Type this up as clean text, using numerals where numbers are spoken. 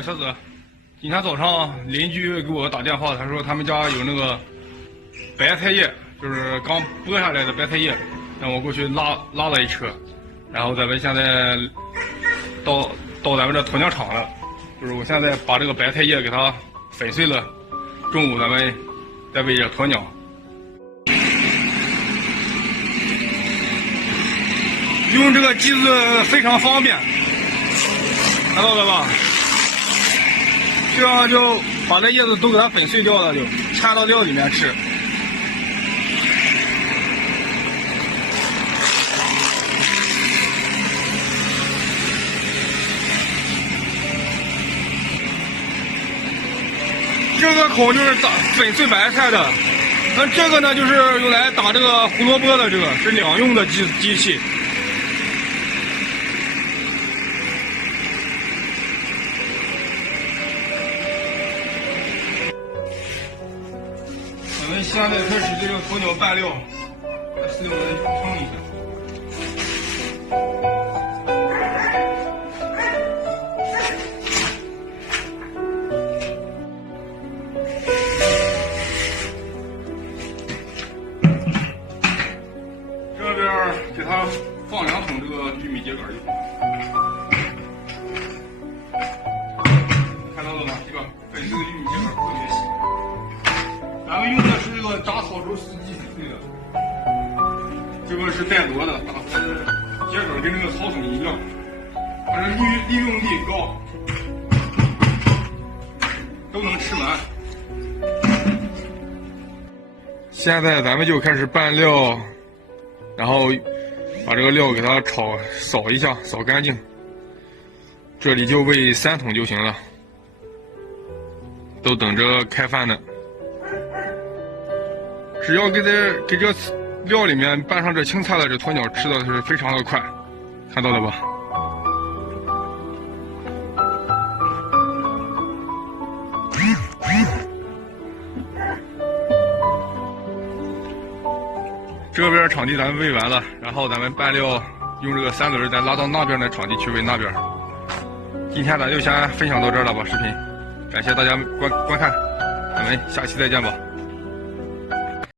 摆车子。今天早上邻居给我打电话，他说他们家有那个白菜叶，就是刚剥下来的白菜叶，让我过去拉了一车。然后咱们现在到咱们这鸵鸟场了，就是我现在把这个白菜叶给它粉碎了，中午咱们再喂这鸵鸟。用这个机子非常方便，看到了吧？这样就把这叶子都给它粉碎掉了，就掺到料里面吃。这个孔就是打粉碎白菜的，那这个呢就是用来打这个胡萝卜的，这个是两用的机器。我们现在开始这个鸵鸟拌料，把饲料来冲一下。这边给它放2桶这个玉米秸秆油，看到了吗？这个粉碎的玉米秸秆特别细。咱们用的是这个铡草轴司机粉碎的，这个是带螺的，打出来的秸秆跟那个草笋一样，反正利用率高，都能吃完。现在咱们就开始拌料，然后把这个料给它扫一下，扫干净。这里就喂3桶就行了，都等着开饭呢。只要给这料里面拌上这青菜了，这鸵鸟吃的是非常的快，看到了吧？这边场地咱们喂完了，然后咱们拌料用这个3轮再拉到那边的场地去喂那边。今天咱就先分享到这儿了吧，视频，感谢大家观看，咱们下期再见吧。